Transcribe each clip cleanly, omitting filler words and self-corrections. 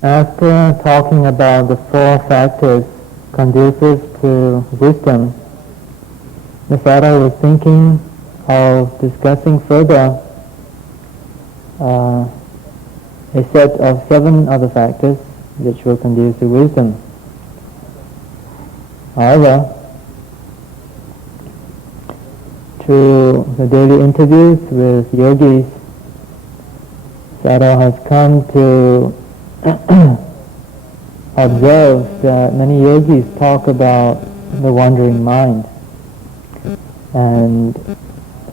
After talking about the four factors conducive to wisdom, Nisara was thinking of discussing further a set of 7 other factors which will conduce to wisdom. However, through the daily interviews with yogis, Sayadaw has come to observe that many yogis talk about the wandering mind, and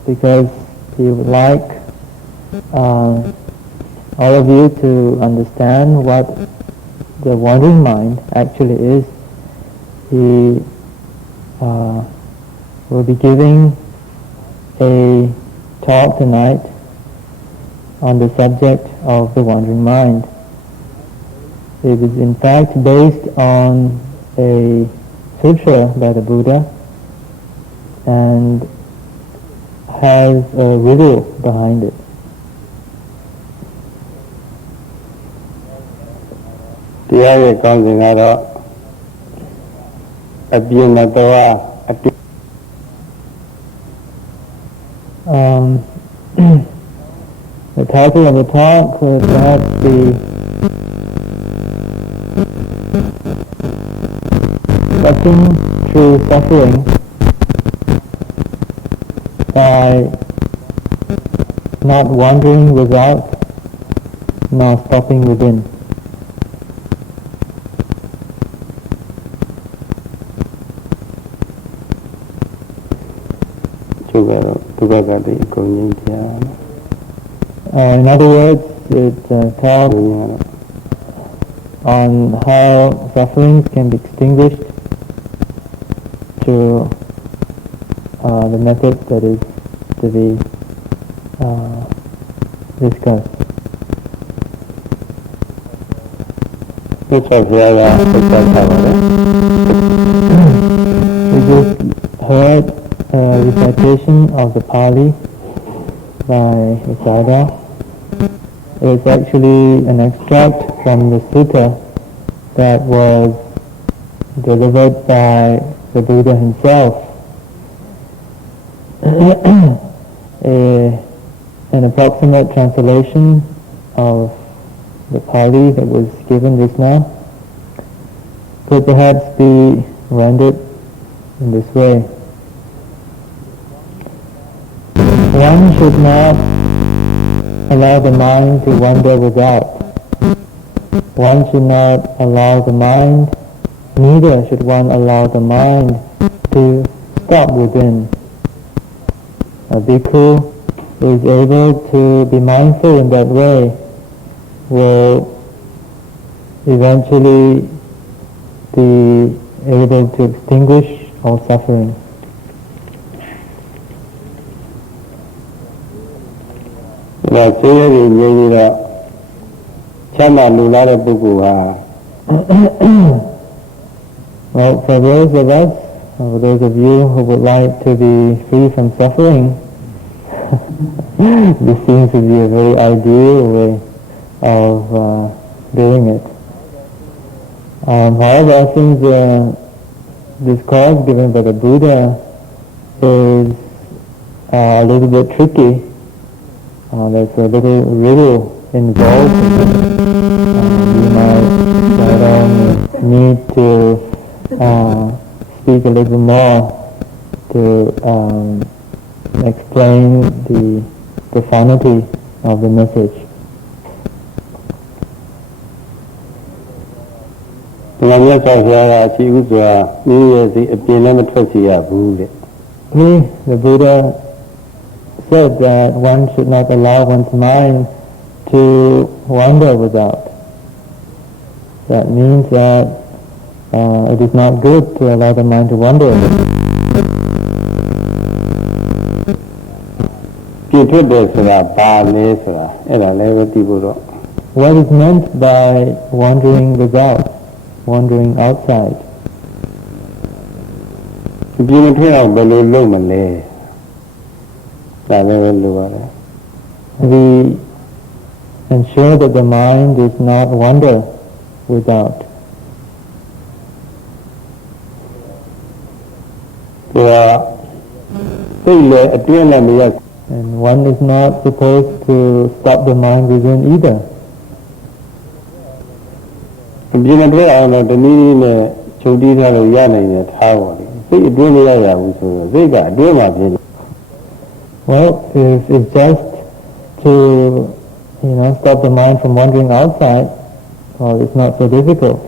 because he would like all of you to understand what the wandering mind actually is, he will be giving a talk tonight on the subject of the wandering mind. It is in fact based on a sutra by the Buddha and has a riddle behind it. The title of the talk would perhaps be Stopping Through Suffering by not wandering without nor stopping within. In other words, it talks on how sufferings can be extinguished through the method that is to be discussed. We just heard a recitation of the Pali by Sayadaw. It's actually an extract from the sutta that was delivered by the Buddha himself. An approximate translation of the Pali that was given just now could perhaps be rendered in this way. One should not allow the mind to wander without. One should not allow the mind, neither should one allow the mind to stop within. A bhikkhu who is able to be mindful in that way will eventually be able to extinguish all suffering. Well, for those of us, or those of you who would like to be free from suffering, this seems to be a very ideal way of doing it. However, since this course given by the Buddha is a little bit tricky, there's a little riddle involved. You might need to speak a little more to explain the profundity of the message. The Buddha said that one should not allow one's mind to wander without. That means that it is not good to allow the mind to wander. What is meant by wandering without, wandering outside? We ensure that the mind does not wander without. စိတ်လည်းအတွင်းနဲ့မရ And one is not supposed to stop the mind within either. အပြင်ထွက်အောင်တော့တနည်းနဲ့ချုပ်တီးထားလို့ရနိုင်တယ်ထားပါလေစိတ်အတွင်းမရရဘူးဆိုတော့စိတ်ကအတွင်းမှာဖြစ်နေ Well, if it's just to, stop the mind from wandering outside, well, it's not so difficult.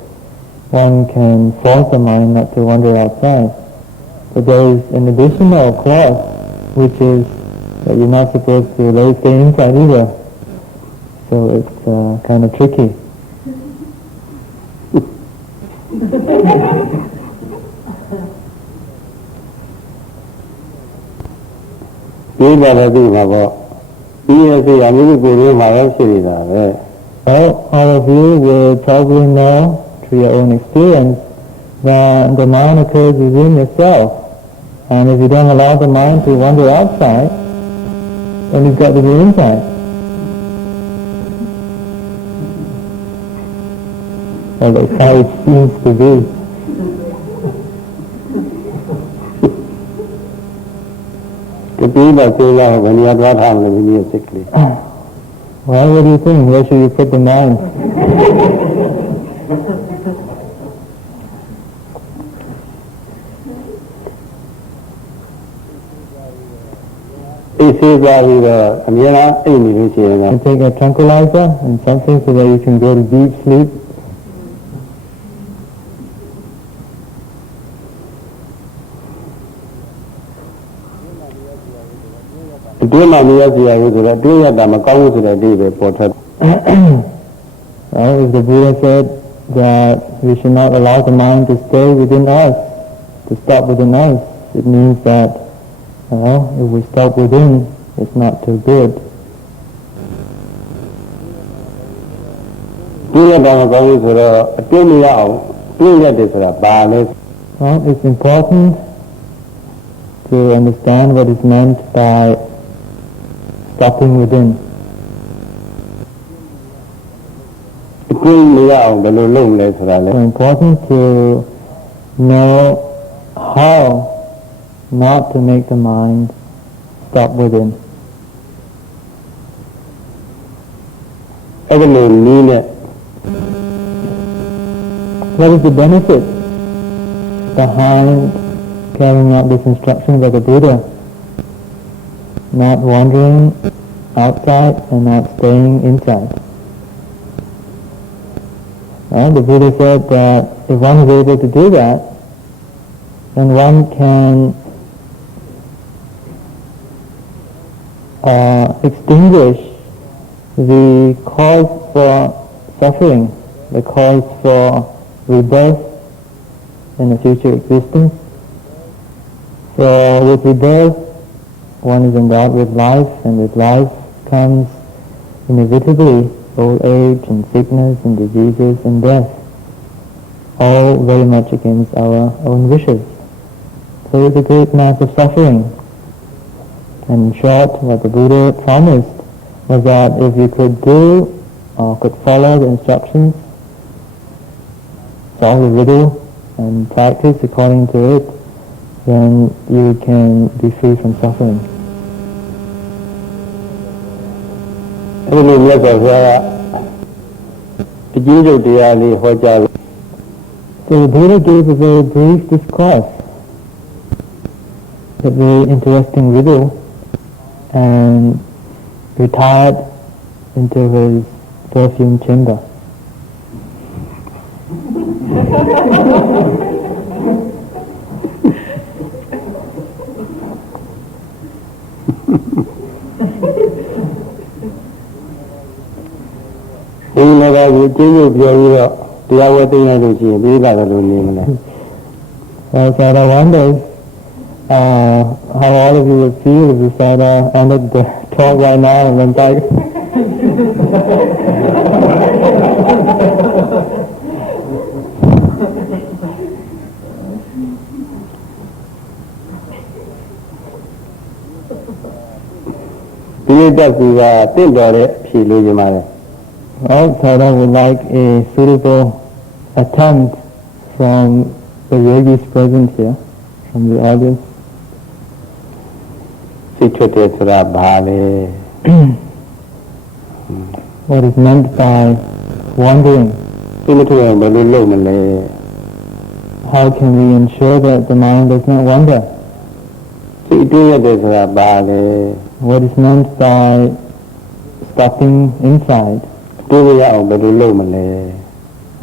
One can force the mind not to wander outside. But there is an additional clause, which is that you're not supposed to let it stay inside either. So it's kind of tricky. ဒီပါလည်းဒီမှာပေါ့ဒီရဲ့စိတ်အမျိုးကိုယ်လေးမှာပဲဖြစ်နေတာပဲ Well, all of you will probably know through your own experience that the mind occurs within yourself. And if you don't allow the mind to wander outside, then you've got to be inside. Well, that's how it seems to be. Well, what do you think? Where should you put the mind? အိတ်ဆေးသွားပြီးတော့အများအားအိတ်နေလို့ရှိရင် You take a tranquilizer and something so that you can go to deep sleep. အတွင်းမှာမရစီရဘူးဆိုတော့အတွင်းရတာမကောင်းဘူးဆိုတဲ့အဓိပ္ပာယ်ပေါ်ထွက် Well, if the Buddha said that we should not allow the mind to stay within us, to stop within us, it means that, if we stop within, it's not too good. အတွင်းရတာမကောင်းဘူးဆိုတော့အတွင်းမရအောင်အတွင်းရတယ်ဆိုတာဘာလဲ Well, it's important to understand what is meant by stopping within. အတွင်းမရအောင်ဘယ်လိုလုပ်လဲဆိုတာလဲ It's important to know how not to make the mind stop within. အဲ့ဒီလိုနည်းနဲ့ What is the benefit behind carrying out this instruction by the Buddha? Not wandering outside and not staying inside. And the Buddha said that if one is able to do that, then one can extinguish the cause for suffering, the cause for rebirth in a future existence. So with rebirth, one is endowed with life, and with life comes inevitably old age and sickness and diseases and death, all very much against our own wishes. So it's a great mass of suffering. And in short, what the Buddha promised was that if you could do or could follow the instructions, solve the riddle and practice according to it, then you can be free from suffering. အဲ့ဒီလိုမြတ်စွာဘုရားကအကျဉ်းချုပ်တရားလေးဟောကြားလို့ So the Buddha gave a very brief discourse, a very interesting riddle, and retired into his perfume chamber. ဒီလိုကကိုကျင်းကျပြောပြီးတော့တရားဝဲသိနေလို့ရှိရင်ပြီးလာတယ်လို့နေမလား So I wonder how all of you would feel if you said, ended the talk right now and went back. ဒီနေ့တက်ကူကတင့်တော်တဲ့အဖြေလို့ညီမလေး Well, so I would like a suitable attempt from the yogis present here, from the audience. စိတ်ထွက်တယ်ဆိုတာဘာလဲ What is meant by wandering? စိတ်မထွက်ရင်ဘယ်လိုလုပ်မလဲ How can we ensure that the mind does not wander? စိတ်အတွင်းရတယ်ဆိုတာဘာလဲ What is meant by stopping inside? အတွင်းရအောင်ဘယ်လိုလုပ်မလဲ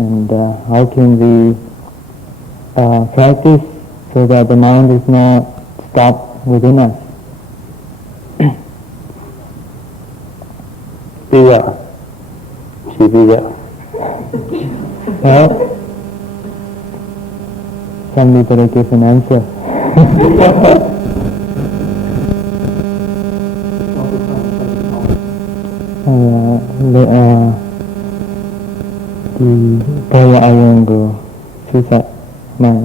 And how can we practice so that the mind is not stopped within us? ပြီးရဖြေပြီးရ Well, somebody better give an answer. Di kaya ayong go susah mai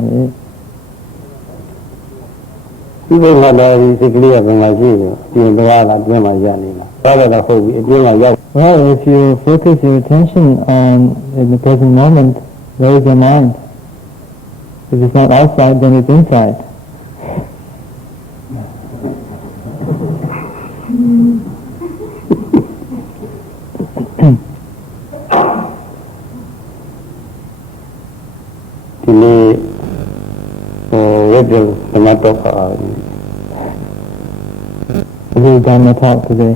ဒီဘက်ကလည်းစိတ်ကလေးကဘယ်မှာရှိတယ်ပြင်သွားလားပြင်မှာရနေလားသွားတော့ဟုတ်ပြီအပြင်မှာရောက် Well, if you focus your attention on in the present moment, where is your mind? If it's not outside, then it's inside. We've done the talk today.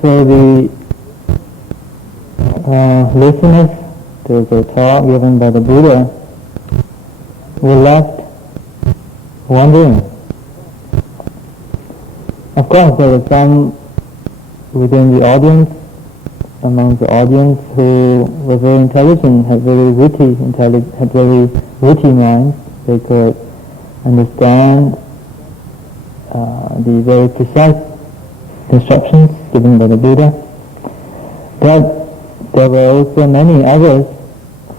So the listeners to the talk given by the Buddha were left wondering. Of course, there were some within the audience, among the audience, who were very intelligent, had very witty minds. They could understand the very precise instructions given by the Buddha. But there were also many others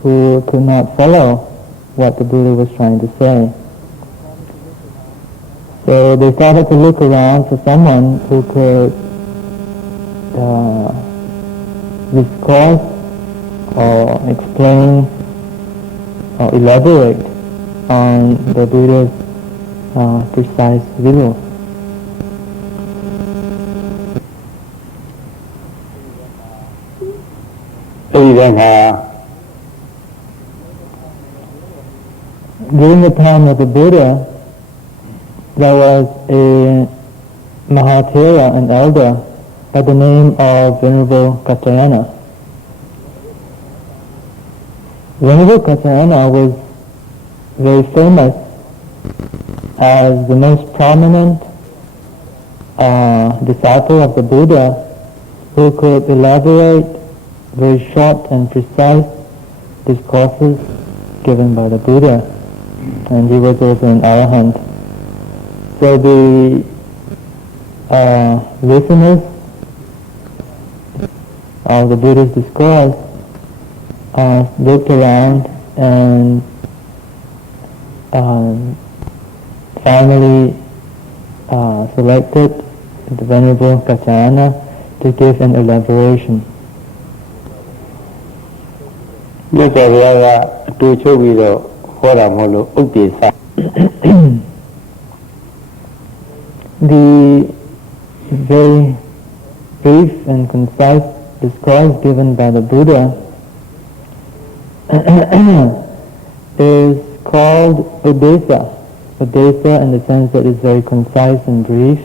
who could not follow what the Buddha was trying to say. So they started to look around for someone who could discourse or explain or elaborate on the Buddha's precise visual. During the time of the Buddha, there was a Mahathera, an elder, by the name of Venerable Kaccayana. Venerable Kaccayana was very famous as the most prominent disciple of the Buddha who could elaborate very short and precise discourses given by the Buddha, and he was also an arahant. So the listeners of the Buddha's discourse looked around and finally selected the Venerable Kaccayana to give an elaboration. The very brief and concise discourse given by the Buddha is called Udesa. Udesa in the sense that it's very concise and brief.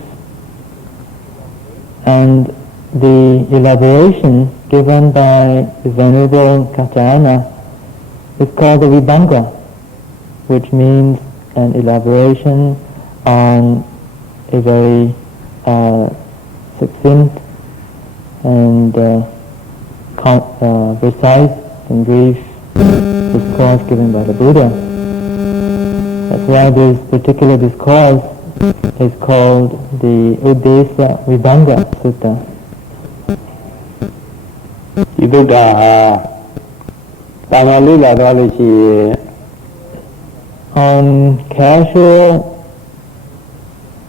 And the elaboration given by the Venerable Kaccayana is called the Vibhanga, which means an elaboration on a very succinct and precise and brief discourse given by the Buddha. That's why this particular discourse is called the Udesa Vibhanga Sutta. ဒီ ဒီသုဒ္ဓဟာတာမန်လေးလာတော့လို့ရှိရင် on casual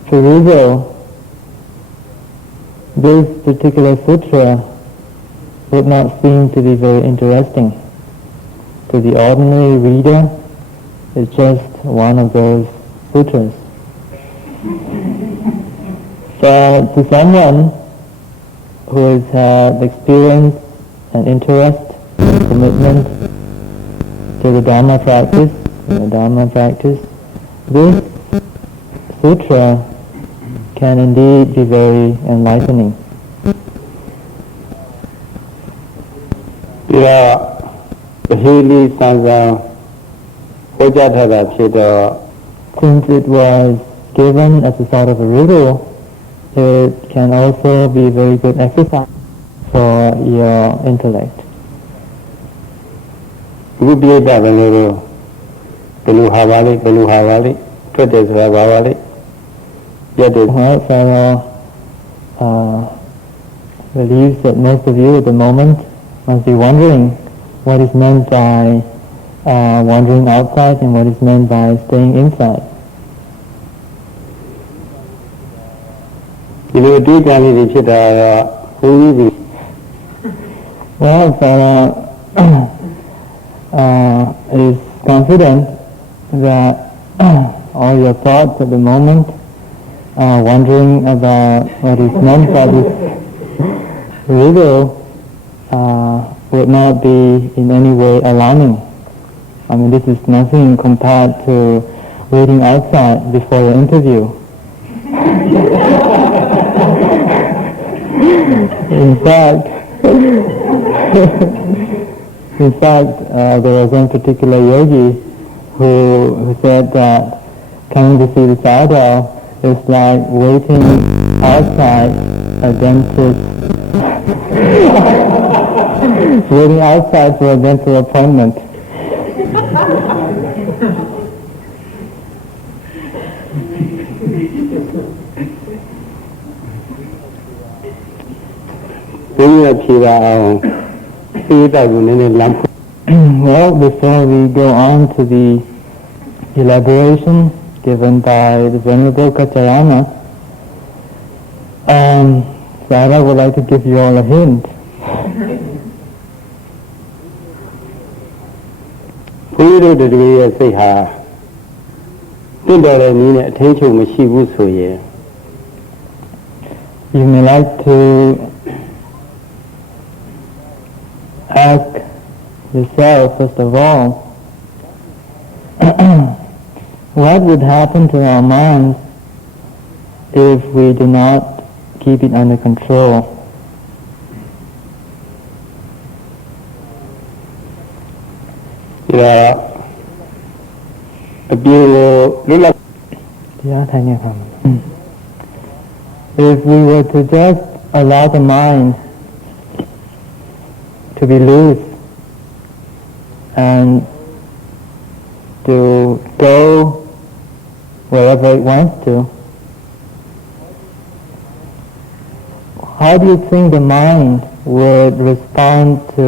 perusal, this particular sutra would not seem to be very interesting. To the ordinary reader, it's just one of those sutras. But to someone who has had experience and interest and commitment to the Dharma practice, this sutra can indeed be very enlightening. ဒီတော့အဟိလိစံစံဟောကြားထားတာဖြစ်တော့ Since it was given as a sort of a riddle, it can also be very good exercise for your intellect. အခုပြိတ္တပဲလို့ဘယ်လိုဟာပါလိထွက်တယ်ဆိုတာဘာပါလိရက်တယ် Well, Pharaoh believes that most of you at the moment must be wondering what is meant by wandering outside and what is meant by staying inside. ဒီလိုအတွေ့အကြုံလေးတွေဖြစ်တာတော့ဘုန်းကြီးဒီ Well, Pharaoh is confident that all your thoughts at the moment wondering about what is meant by this riddle would not be in any way alarming. I mean, this is nothing compared to waiting outside before your interview. In fact, there was one particular yogi who said that coming to see the sadhu is like waiting outside a dentist, waiting outside for a dental appointment. Well, before we go on to the elaboration given by the Venerable Kaccayana, Sarah would like to give you all a hint. ဘုန်းကြီးတို့တွေရဲ့စိတ်ဟာတင့်တော်တဲ့နည်းနဲ့အထင်းချုပ်မရှိဘူးဆိုရင် You may like to ask yourself, first of all, what would happen to our minds if we do not keep it under control? Yeah. If we were to just allow the mind to be loose and to go wherever it wants to, how do you think the mind would respond to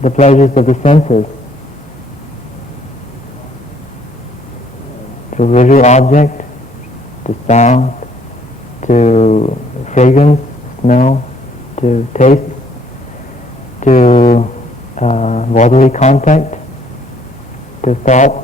the pleasures of the senses? To visual object, to sound, to fragrance, smell, to taste, to bodily contact, to thought.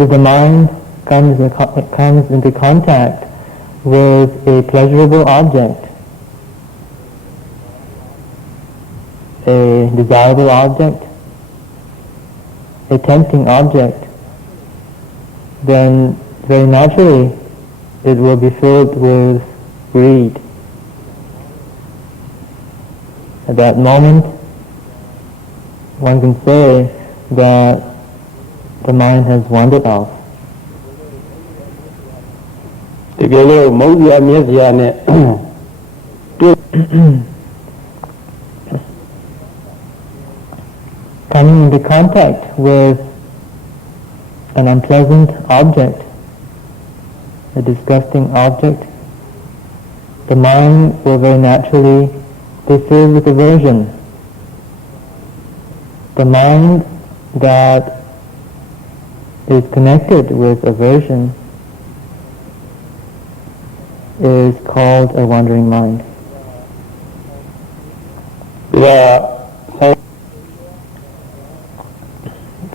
If the mind comes into contact with a pleasurable object, a desirable object, a tempting object, then very naturally it will be filled with greed. At that moment, one can say that the mind has wandered off. တကယ်လို့မုန်းစရာမြတ်စရာနဲ့တွေ့ contact with an unpleasant object, a disgusting object, the mind will very naturally be filled with aversion. The mind that is connected with aversion is called a wandering mind.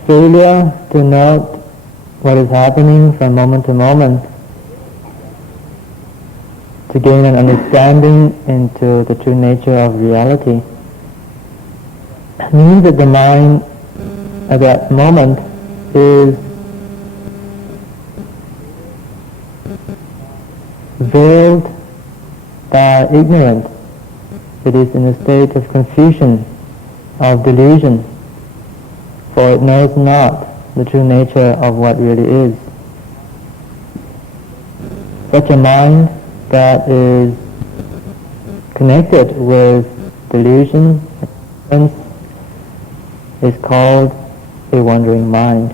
Failure to note what is happening from moment to moment, to gain an understanding into the true nature of reality, means that the mind at that moment is veiled by ignorance. It is in a state of confusion, of delusion, for it knows not the true nature of what really is. Such a mind that is connected with delusion is called a wandering mind,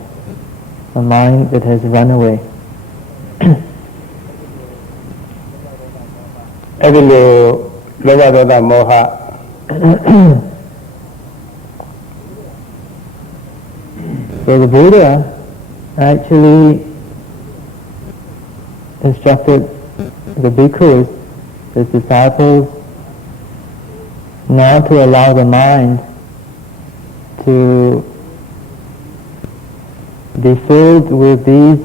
a mind that has run away. So the Buddha actually instructed the bhikkhus, his disciples, not to allow the mind to be filled with these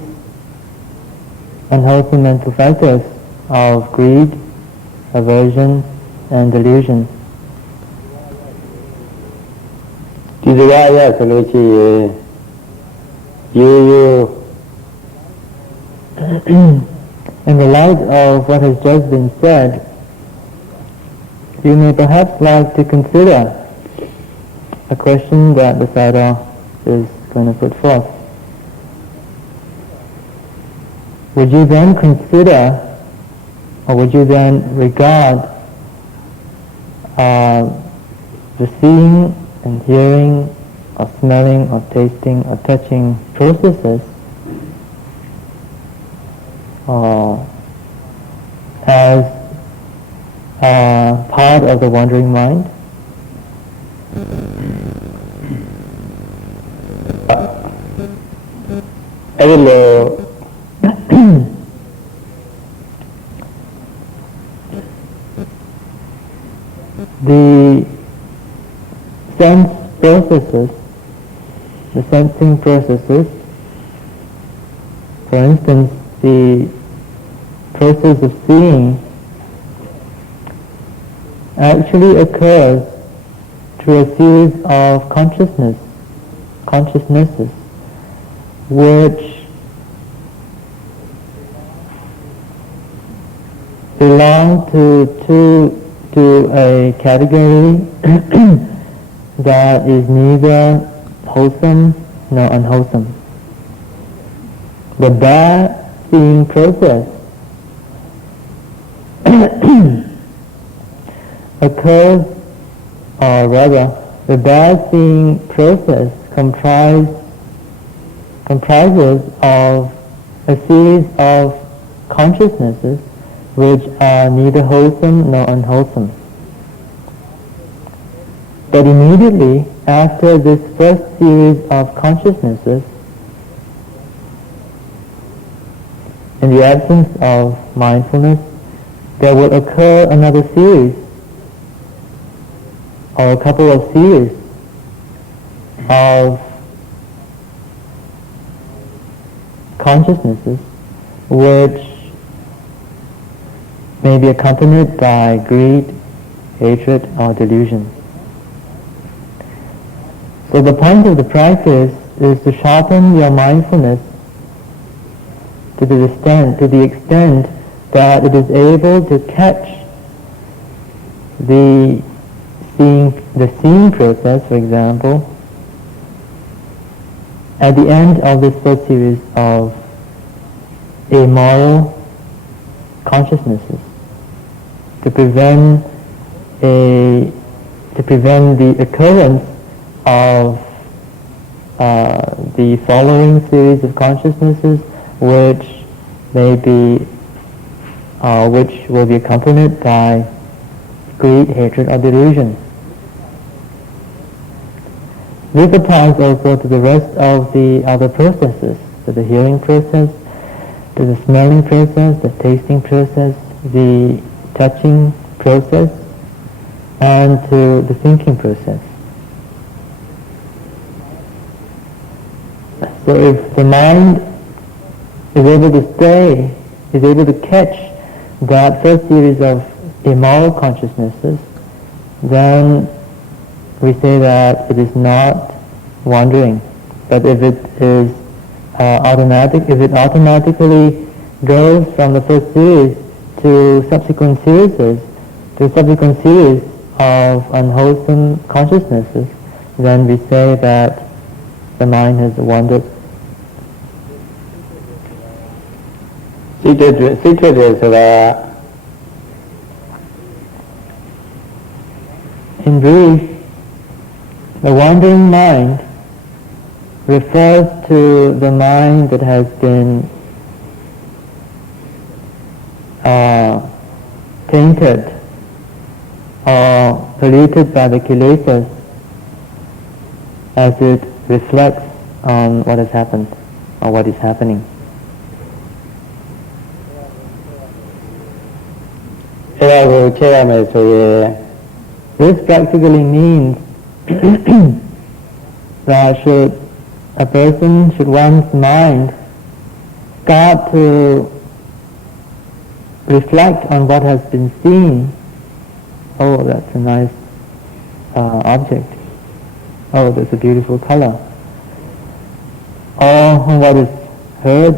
unhealthy mental factors of greed, aversion, and delusion. ဒီစကားအရဆိုလို့ရှိရင်ရိုးရိုး In the light of what has just been said, you may perhaps like to consider a question that the Sayadaw is going to put forth. Would you then consider, or would you then regard the seeing and hearing, or smelling, or tasting, or touching processes as part of the wandering mind? The sense processes, the sensing processes, for instance, the process of seeing actually occurs through a series of consciousnesses, which belong to a category that is neither wholesome nor unwholesome. The bad seeing process occurs, or rather, the bad seeing process comprises of a series of consciousnesses which are neither wholesome nor unwholesome. But immediately after this first series of consciousnesses, in the absence of mindfulness, there will occur another series, or a couple of series of consciousnesses which may be accompanied by greed, hatred, or delusion. So the point of the practice is to sharpen your mindfulness to the extent that it is able to catch the seeing process, for example, at the end of this first series of amoral consciousnesses, to prevent the occurrence of the following series of consciousnesses, which may be, which will be accompanied by greed, hatred, or delusion. This applies also to the rest of the other processes, to the hearing process, to the smelling process, the tasting process, the touching process, and to the thinking process. So if the mind is able to stay, is able to catch that first series of immoral consciousnesses, then we say that it is not wandering. But if it is if it automatically goes from the first series to subsequent series, of unwholesome consciousnesses, then we say that the mind has wandered. In brief, the wandering mind refers to the mind that has been tainted or polluted by the kilesas as it reflects on what has happened or what is happening. This practically means that should one's mind start to reflect on what has been seen. Oh, that's a nice object. Oh, that's a beautiful color. Or what is heard,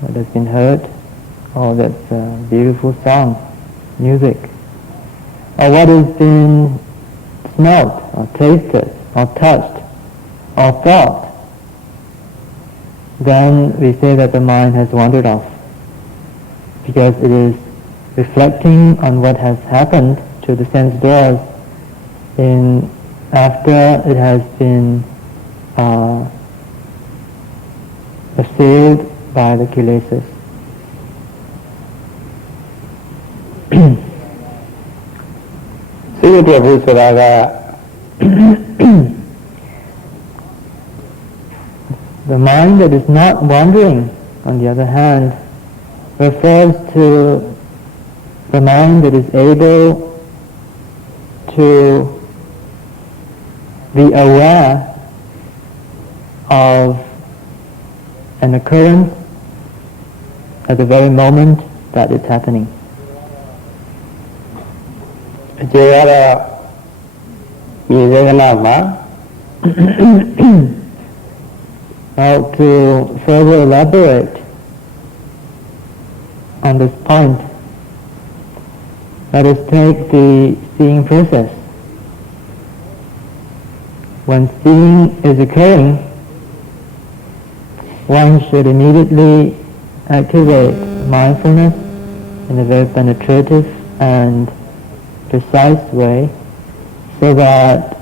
what has been heard. Oh, that's a beautiful song, music. Or what has been smelt, or tasted, or touched, or thought. Then we say that the mind has wandered off, because it is reflecting on what has happened to the sense doors after it has been assailed by the kilesas. The mind that is not wandering, on the other hand, refers to the mind that is able to be aware of an occurrence at the very moment that it's happening. Now, to further elaborate on this point, let us take the seeing process. When seeing is occurring, one should immediately activate mindfulness in a very penetrative and precise way, so that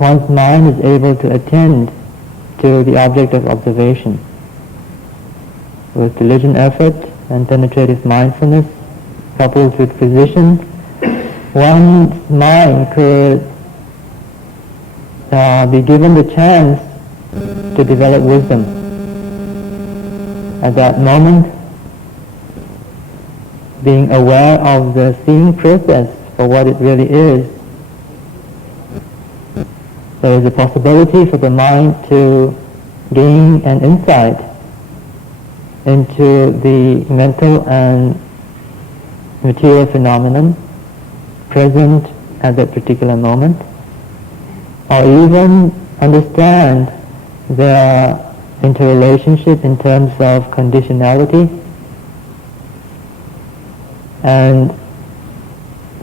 one's mind is able to attend to the object of observation. With diligent effort and penetrative mindfulness, coupled with precision, one's mind could be given the chance to develop wisdom. At that moment, being aware of the seeing process for what it really is, there is a possibility for the mind to gain an insight into the mental and material phenomenon present at that particular moment, or even understand their interrelationship in terms of conditionality, and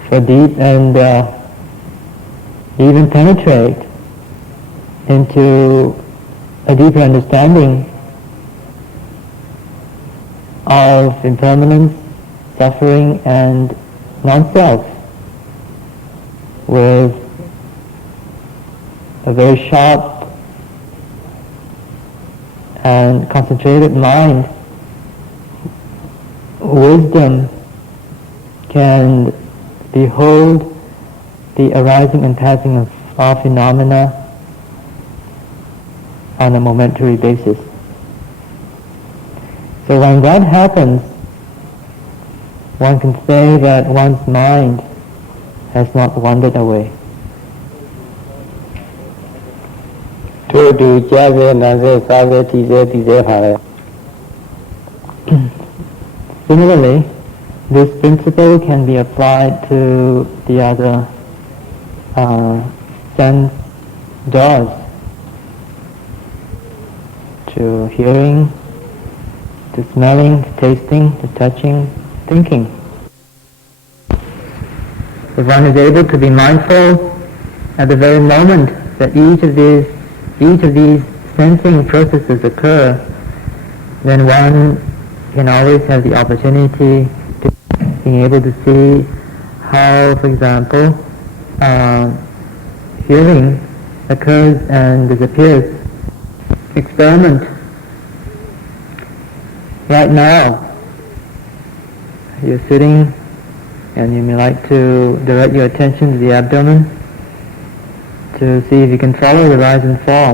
for deep and even penetrate into a deeper understanding of impermanence, suffering, and non-self, with a very sharp concentrated mind, wisdom can behold the arising and passing of all phenomena on a momentary basis. So when that happens, one can say that one's mind has not wandered away. ထို့တူကြားစေနာစေစားစေထိစေသိစေပါလေ Similarly, this principle can be applied to the other sense doors, to hearing, to smelling, to tasting, to touching, thinking. If one is able to be mindful at the very moment that each of these sensing processes occur, then one can always have the opportunity to being able to see how, for example, hearing occurs and disappears. Experiment. Right now, you're sitting and you may like to direct your attention to the abdomen to see if you can follow the rise and fall.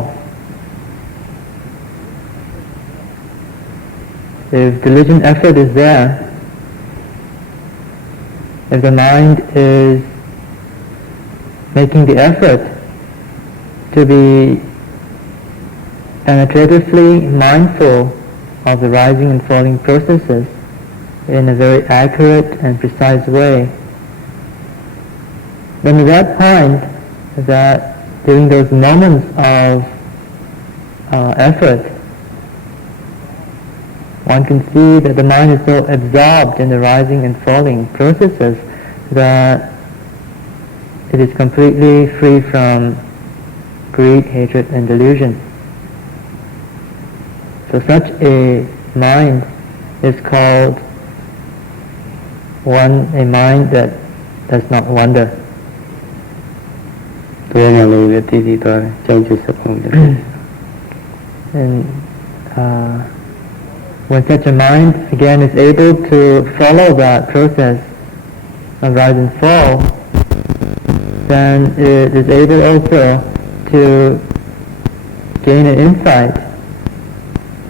If diligent effort is there, if the mind is making the effort to be penetratively mindful of the rising and falling processes in a very accurate and precise way, then at that point, that during those moments of effort, one can see that the mind is so absorbed in the rising and falling processes that it is completely free from greed, hatred, and delusion. So such a mind is called a mind that does not wander. And when such a mind again is able to follow that process of rise and fall, then it is able also to gain an insight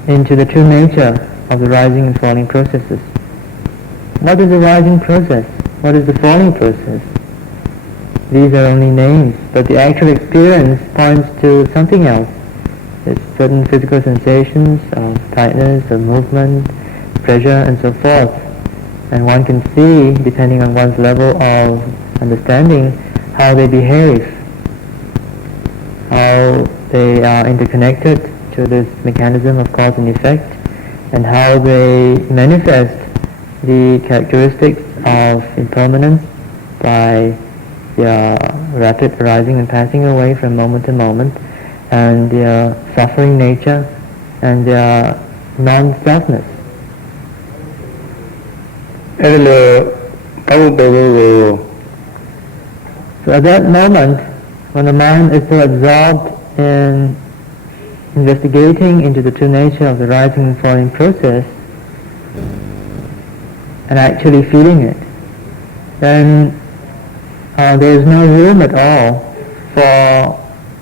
into the true nature of the rising and falling processes. What is the rising process? What is the falling process? These are only names, but the actual experience points to something else. It's certain physical sensations of tightness, of movement, pressure, and so forth. And one can see, depending on one's level of understanding, how they behave, how they are interconnected to this mechanism of cause and effect, and how they manifest the characteristics of impermanence by their rapid arising and passing away from moment to moment, and their suffering nature, and their non-selfness. So at that moment, when the mind is so absorbed in investigating into the true nature of the rising and falling process, and actually feeling it, then there is no room at all for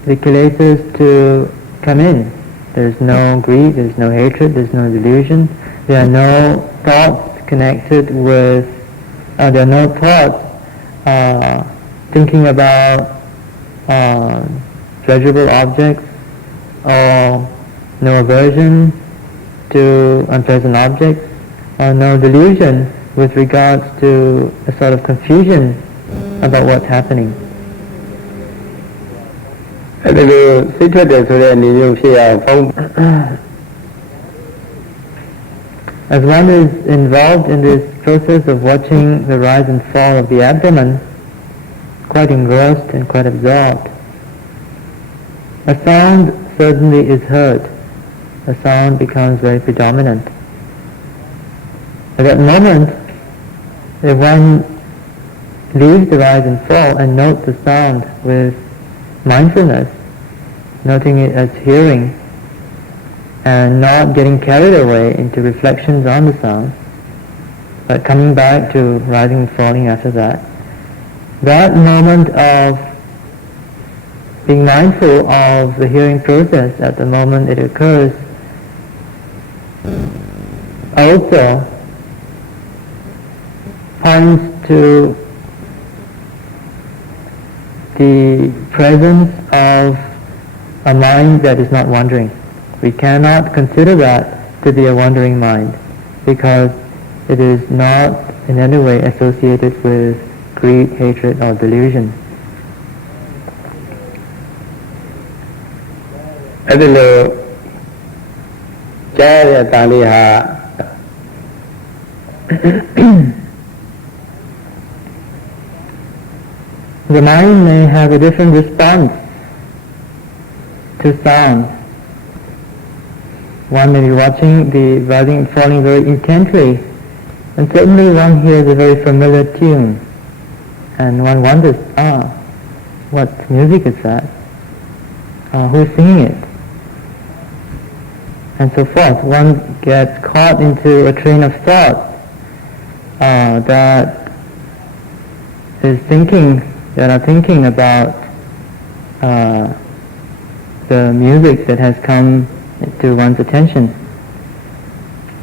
the kilesas to come in. There is no greed, there is no hatred, there is no delusion. There are no thoughts connected with, there are no thoughts thinking about pleasurable objects, or no aversion to unpleasant objects, or no delusion with regards to a sort of confusion about what's happening. As one is involved in this process of watching the rise and fall of the abdomen, quite engrossed and quite absorbed, a sound certainly is heard. The sound becomes very predominant. At that moment, if one leaves the rise and fall and notes the sound with mindfulness, noting it as hearing, and not getting carried away into reflections on the sound, but coming back to rising and falling after that. That moment of being mindful of the hearing process at the moment it occurs also points to the presence of a mind that is not wandering. We cannot consider that to be a wandering mind because it is not in any way associated with greed, hatred or delusion. အဲ့ဒီလိုကြားရတဲ့အတန်လေးဟာ The mind may have a different response to sound. One may be watching the rising and falling very intently, and suddenly one hears a very familiar tune, and one wonders, what music is that? Who is singing it? And so forth. One gets caught into a train of thought that are thinking about the music that has come to one's attention.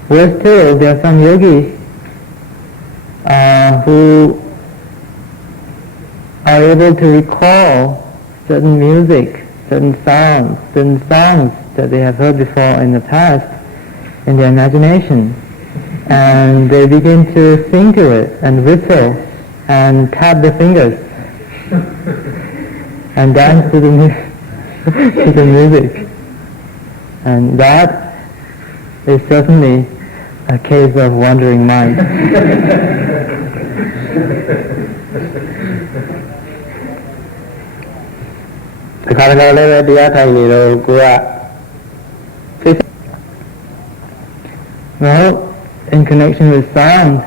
Worse still, there are some yogis who are able to recall certain music, certain sounds, certain songs that they have heard before in the past in their imagination, and they begin to sing to it and whistle and tap their fingers and dance to the music. And that is certainly a case of wandering mind. Well, in connection with sound,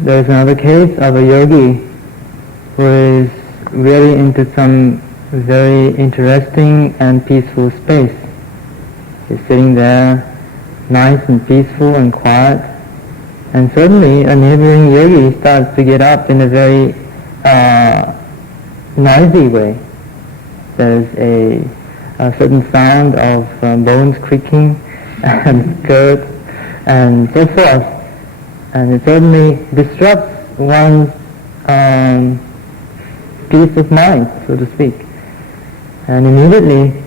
there is another case of a yogi who is really into some very interesting and peaceful space. He's sitting there, nice and peaceful and quiet, and suddenly a neighboring yogi starts to get up in a very noisy way. There's a certain sound of bones creaking and skirts and so forth, and it suddenly disrupts one's peace of mind, so to speak. And immediately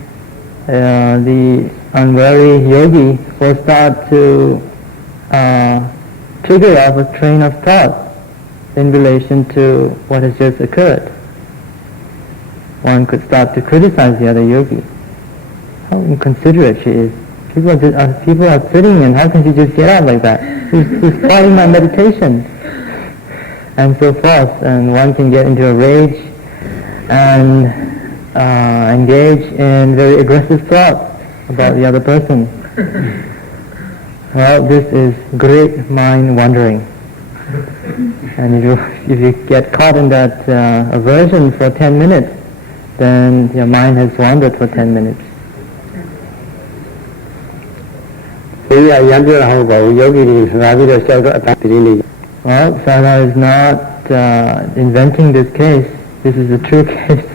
the unwary yogi will start to trigger off a train of thought in relation to what has just occurred. One could start to criticize the other yogi. How inconsiderate she is. People are sitting, and how can she just get up like that? She's spoiling my meditation. And so forth. And one can get into a rage and engage in very aggressive thoughts about the other person. Well, this is great mind wandering. And if you get caught in that aversion for 10 minutes, then your mind has wandered for 10 minutes. Well, Sada is not inventing this case. This is a true case.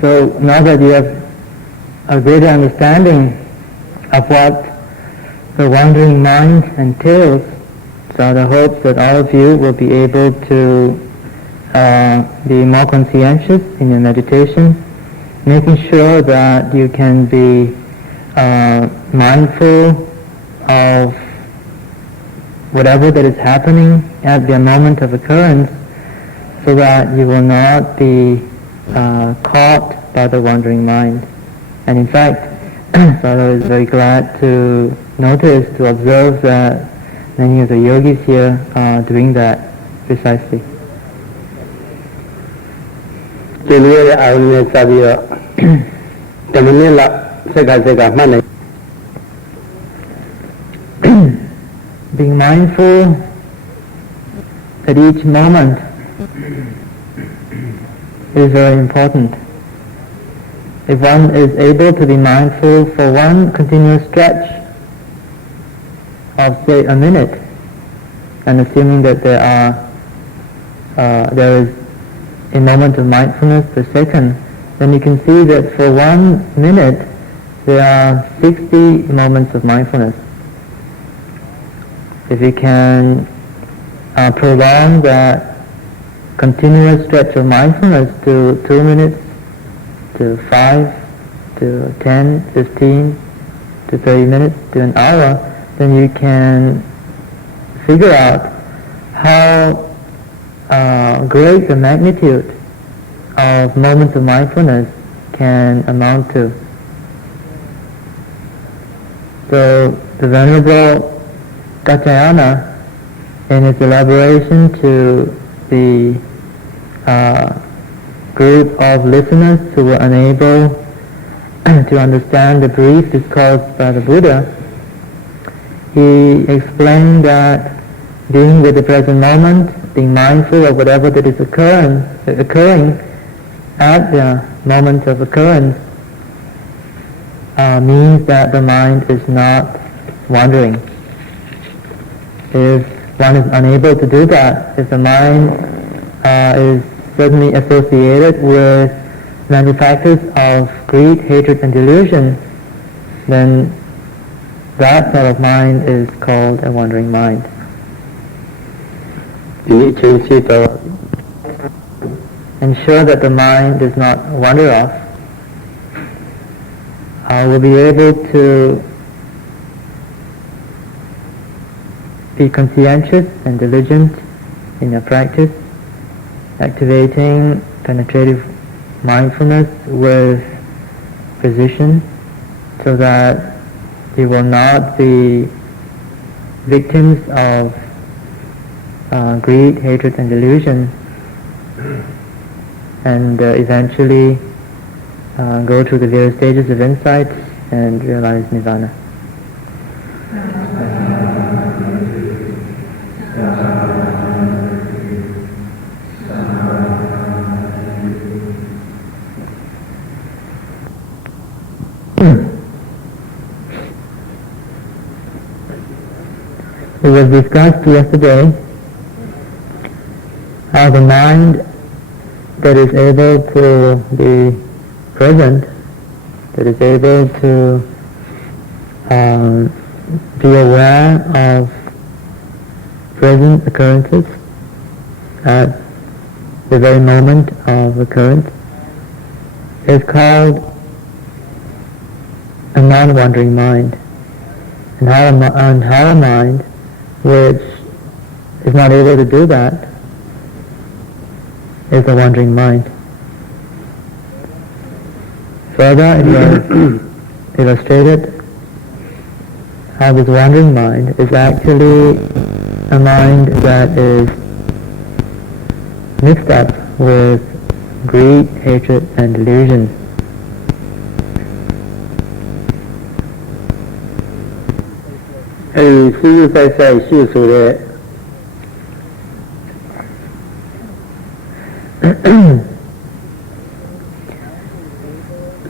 So now that you have a greater understanding of what the wandering mind entails, so the hopes that all of you will be able to be more conscientious in your meditation, making sure that you can be mindful of whatever that is happening at the moment of occurrence, so that you will not be caught by the wandering mind. And in fact, Sadhu is very glad to notice, to observe that Many of the yogis here are doing that precisely. ဒီလိုရအောင်နဲ့စပြီးတော့တမနစ်လောက်စက်ကမှတ်နေ Being mindful at each moment is very important. If one is able to be mindful for one continuous stretch of say a minute, and assuming that there is a moment of mindfulness per second, then you can see that for 1 minute there are 60 moments of mindfulness. If you can prolong that continuous stretch of mindfulness to 2 minutes, to 5, to 10, 15, to 30 minutes, to an hour, then you can figure out how great the magnitude of moments of mindfulness can amount to. So the Venerable Kaccayana, in its elaboration to the group of listeners who were unable to understand the brief discourse by the Buddha, he explained that being with the present moment, being mindful of whatever that is occurring at the moment of occurrence, means that the mind is not wandering. If one is unable to do that, if the mind is certainly associated with manufactures of greed, hatred and delusion, then that sort of mind is called a wandering mind. Ensure that the mind does not wander off. We'll be able to be conscientious and diligent in your practice, activating penetrative mindfulness with precision so that you will not be victims of greed, hatred and delusion, and eventually go through the various stages of insight and realize Nirvana. It was discussed yesterday how the mind that is able to be present, that is able to be aware of present occurrences at the very moment of occurrence, is called a non-wandering mind. And how a mind which is not able to do that is a wandering mind. Further, it was illustrated how this wandering mind is actually a mind that is mixed up with greed, hatred and delusion.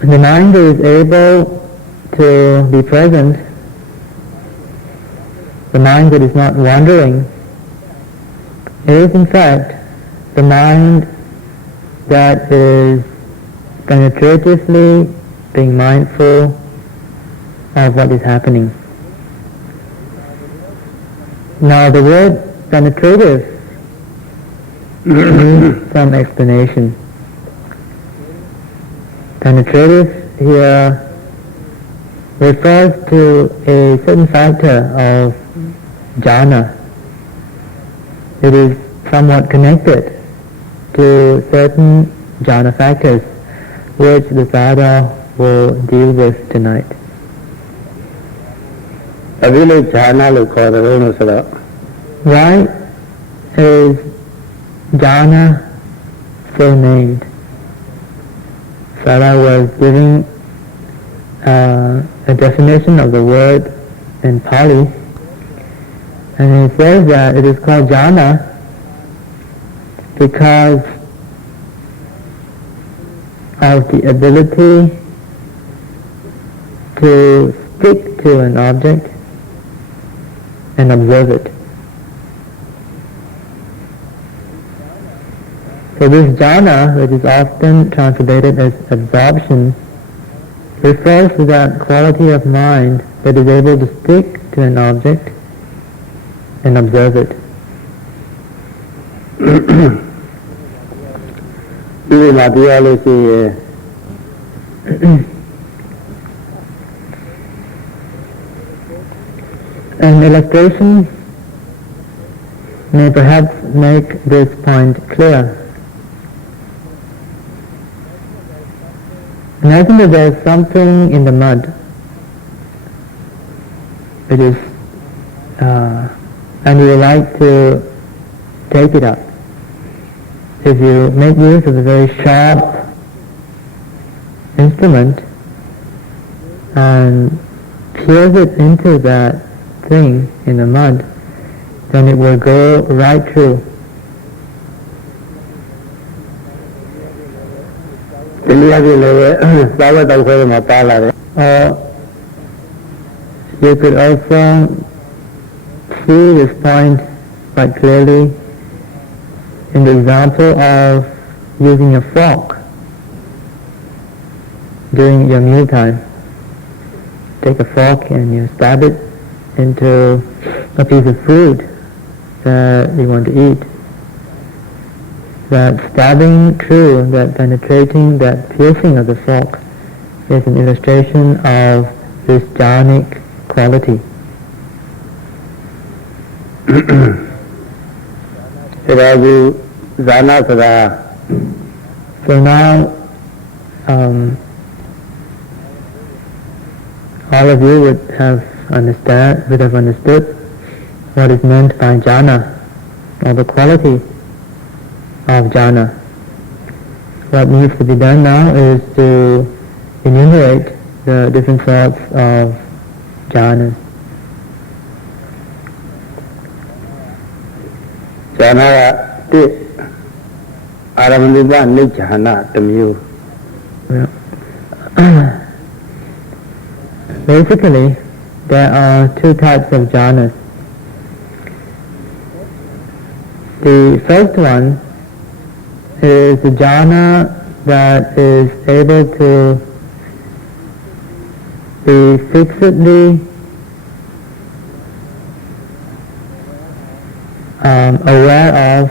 The mind that is able to be present, the mind that is not wandering, is in fact the mind that is penetratively being mindful of what is happening. Now the word penetrative needs some explanation. Penetrative here refers to a certain factor of jhana. It is somewhat connected to certain jhana factors which the sadhana will deal with tonight. အခုလို့ဈာနာလို့ခေါ်တယ်လို့ဆိုတော့ Why is jhana so named? Sara was giving a definition of the word in Pali, and he says that it is called jhana because of the ability to stick to an object and observe it. So this jhana, which is often translated as absorption, refers to that quality of mind that is able to stick to an object and observe it. An illustration may perhaps make this point clear. Imagine that there is something in the mud. It is, and you would like to take it up. If you make use of a very sharp instrument and pierce it into that thing in the mud, then it will go right through. Or you could also see this point quite clearly in the example of using a fork during your mealtime. Take a fork and you stab it into a piece of food that you want to eat. That stabbing through, that penetrating, that piercing of the fork is an illustration of this jhanic quality. So now all of you would have understood what is meant by jhana, or the quality of jhana. What needs to be done now is to enumerate the different sorts of jhanas. Jhana Aramandipa Nijhana Tamyu. Basically, there are two types of jhanas. The first one is the jhana that is able to be fixedly aware of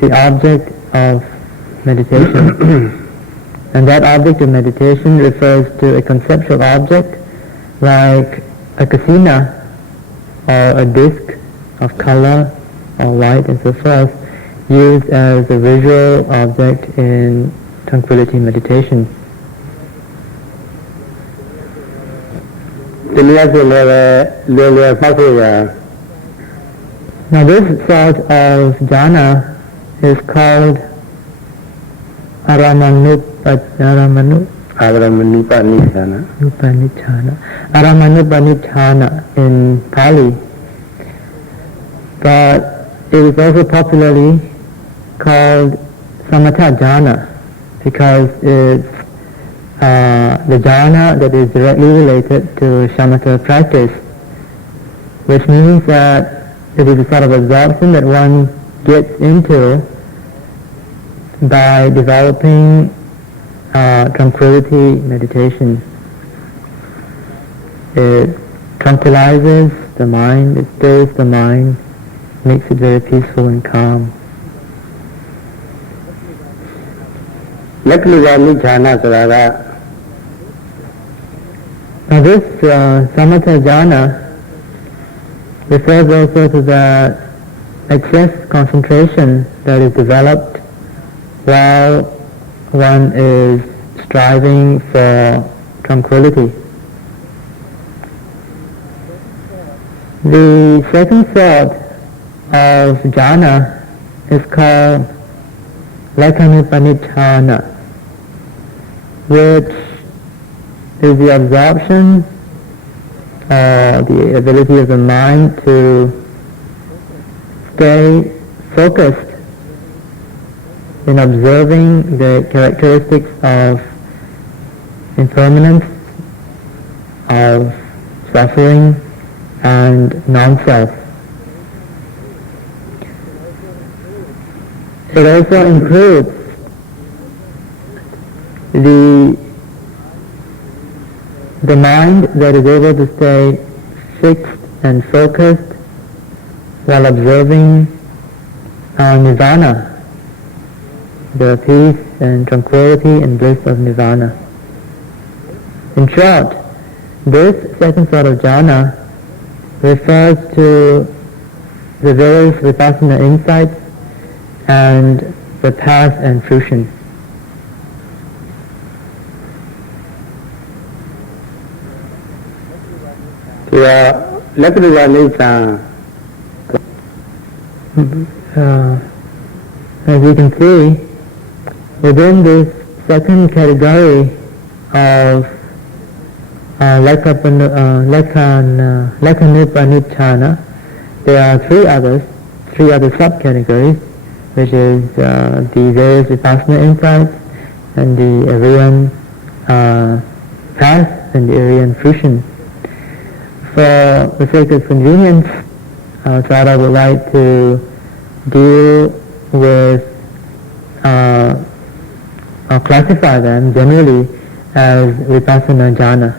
the object of meditation. And that object of meditation refers to a conceptual object like a kasina or a disc of color or light and so forth, used as a visual object in tranquility meditation. Now this sort of jhana is called Aramanupanijhana in Pali. But it is also popularly called samatha jhana because it's the jhana that is directly related to shamatha practice, which means that it is a sort of absorption that one gets into by developing tranquility meditation. It tranquilizes the mind, it stills the mind, makes it very peaceful and calm. Now this samatha jhana refers also to the excess concentration that is developed while one is striving for tranquility. The second sort of jhana is called Lekhanupanitthana, which is the absorption or the ability of the mind to stay focused in observing the characteristics of impermanence, of suffering, and non-self. It also includes the mind that is able to stay fixed and focused while observing nirvana, the peace and tranquility and bliss of nirvana. In short, this second sort of jhana refers to the various vipassana insights and the path and fruition. As you can see, within this second category of Lekhanupanitthana, there are three other subcategories, which is the various vipassana insights and the Aryan path and the Aryan fruition. For the sake of convenience, Sarada would like to deal with or classify them generally as vipassana jhana.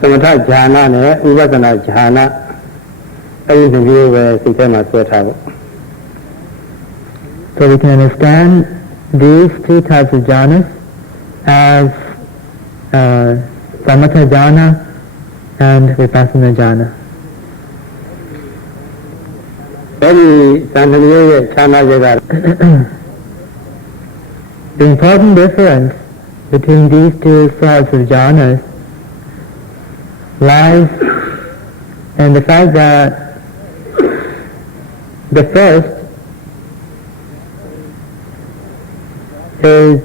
သမထဉာဏနဲ့ဥပဒနာဉာဏအဲ့ဒီမျိုးပဲစိတ်ထဲမှာဆွဲထားဖို့ So we can understand these two types of jhanas as samatha jhana and vipassana jhana. အဲ့ဒီသံဃာမျိုးရဲ့ဌာနတွေက The important difference between these two sorts of jhanas lies in the fact that the first is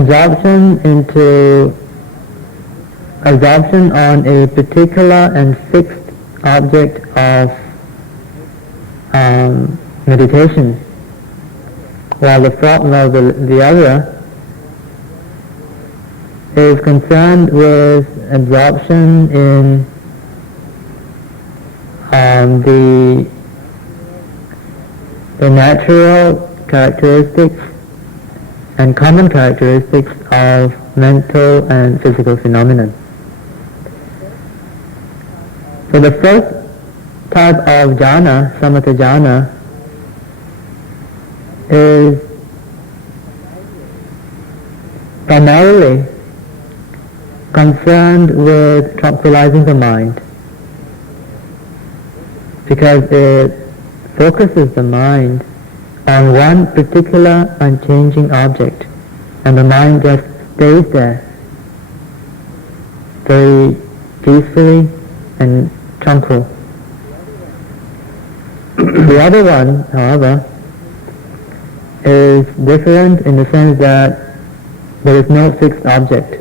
absorption on a particular and fixed object of meditation, while the other is concerned with absorption in the natural characteristics and common characteristics of mental and physical phenomena. So the first type of jhana, samatha jhana, is primarily concerned with tranquilizing the mind, because it focuses the mind on one particular unchanging object, and the mind just stays there very peacefully and tranquil. The other one, however, is different in the sense that there is no fixed object.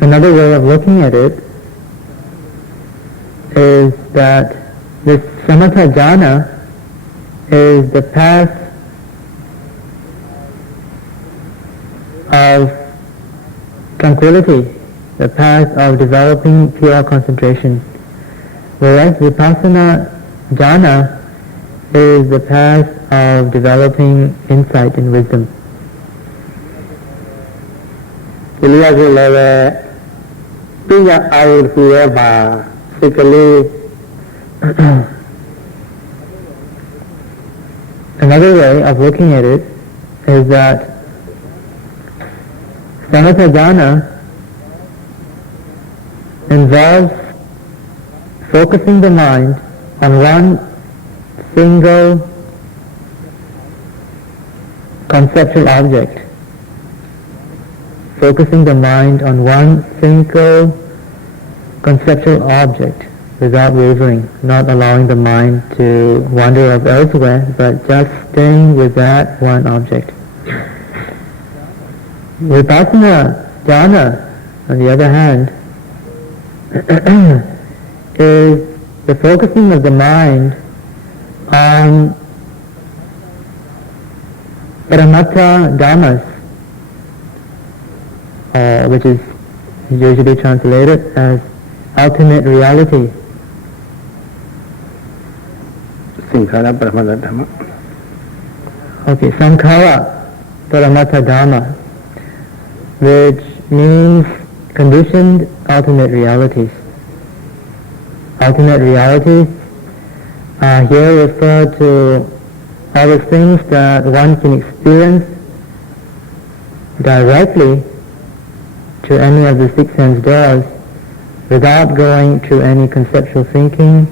Another way of looking at it is that this samatha jhana is the path of tranquility, the path of developing pure concentration, whereas vipassana jhana is the path of developing insight and wisdom. Another way of looking at it is that samatha jhana involves focusing the mind on one single conceptual object, focusing the mind on one single conceptual object without wavering, not allowing the mind to wander off elsewhere, but just staying with that one object. Vipassana jhana, on the other hand, is the focusing of the mind on paramattha dhammas, which is usually translated as ultimate reality. Sankhara Paramattha Dhamma. Okay, Sankhara Paramattha Dhamma, which means conditioned ultimate realities. Ultimate realities here refer to all the things that one can experience directly through any of the six sense doors without going through any conceptual thinking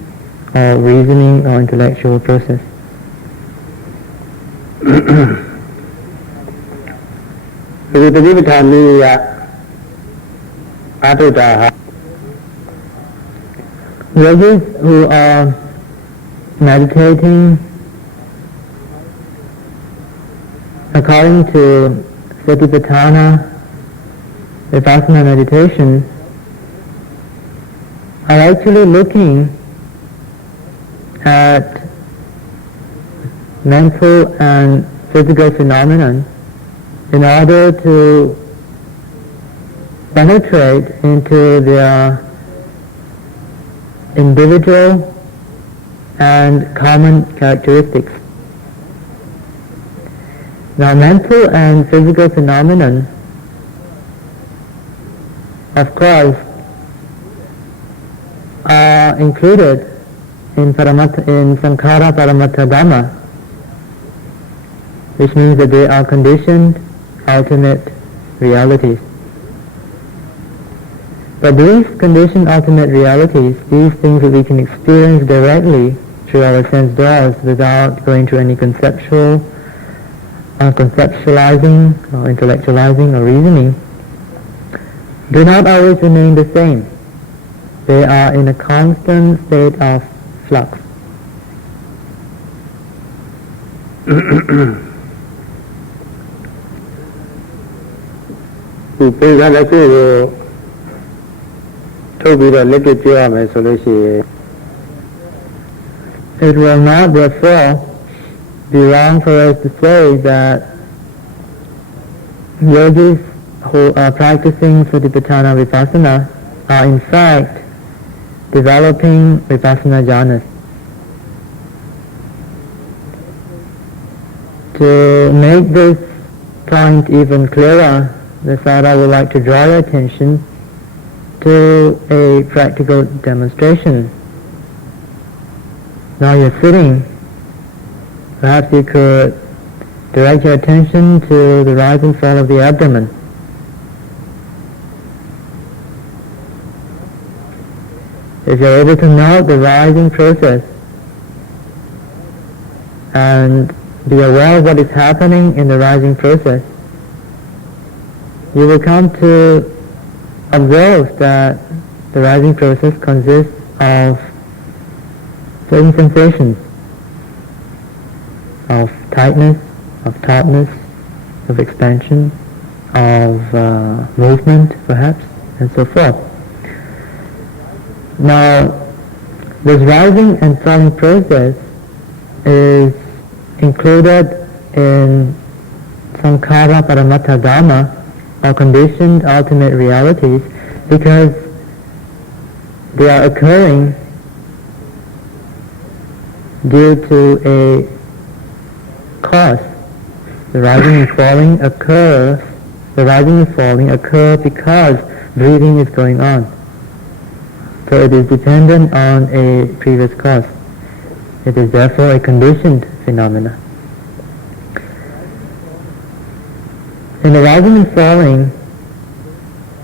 or reasoning or intellectual process. Yogis who are meditating according to Satipatthana Vipassana meditation are actually looking at mental and physical phenomenon in order to penetrate into their individual and common characteristics. Now, mental and physical phenomenon, of course, are included in Sankhara Paramattha Dhamma, which means that they are conditioned ultimate realities. But these conditioned ultimate realities, these things that we can experience directly through our sense doors without going through any conceptualizing or intellectualizing or reasoning, do not always remain the same. They are in a constant state of flux. It will not therefore be wrong for us to say that yogis who are practicing Satipatthana Vipassana are in fact developing Vipassana jhanas. To make this point even clearer, the Sayadaw would like to draw your attention to a practical demonstration. Now you're sitting, perhaps you could direct your attention to the rise and fall of the abdomen. If you're able to note the rising process and be aware of what is happening in the rising process, you will come to observe that the rising process consists of certain sensations of tightness, of tautness, of expansion, of movement perhaps, and so forth. Now, this rising and falling process is included in Sankhara Paramattha Dhamma, or conditioned ultimate realities, because they are occurring due to a cause. The rising and falling occur because breathing is going on. So it is dependent on a previous cause. It is therefore a conditioned phenomena. In the rising and falling,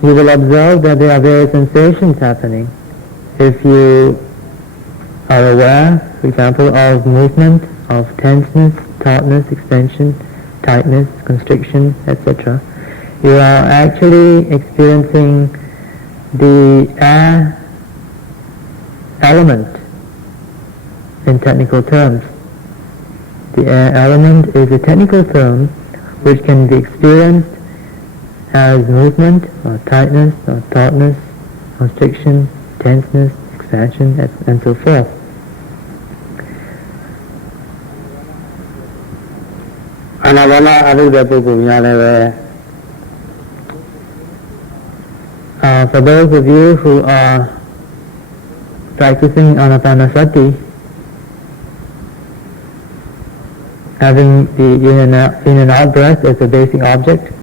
you will observe that there are various sensations happening. If you are aware, for example, of movement, of tenseness, tautness, extension, tightness, constriction, etc., you are actually experiencing the air element in technical terms. The air element is a technical term which can be experienced as movement, or tightness, or tautness, constriction, tenseness, expansion, and so forth. Anabana Aruda Pukunyale. For those of you who are practicing Anapanasati, having the in and out breath as a basic object,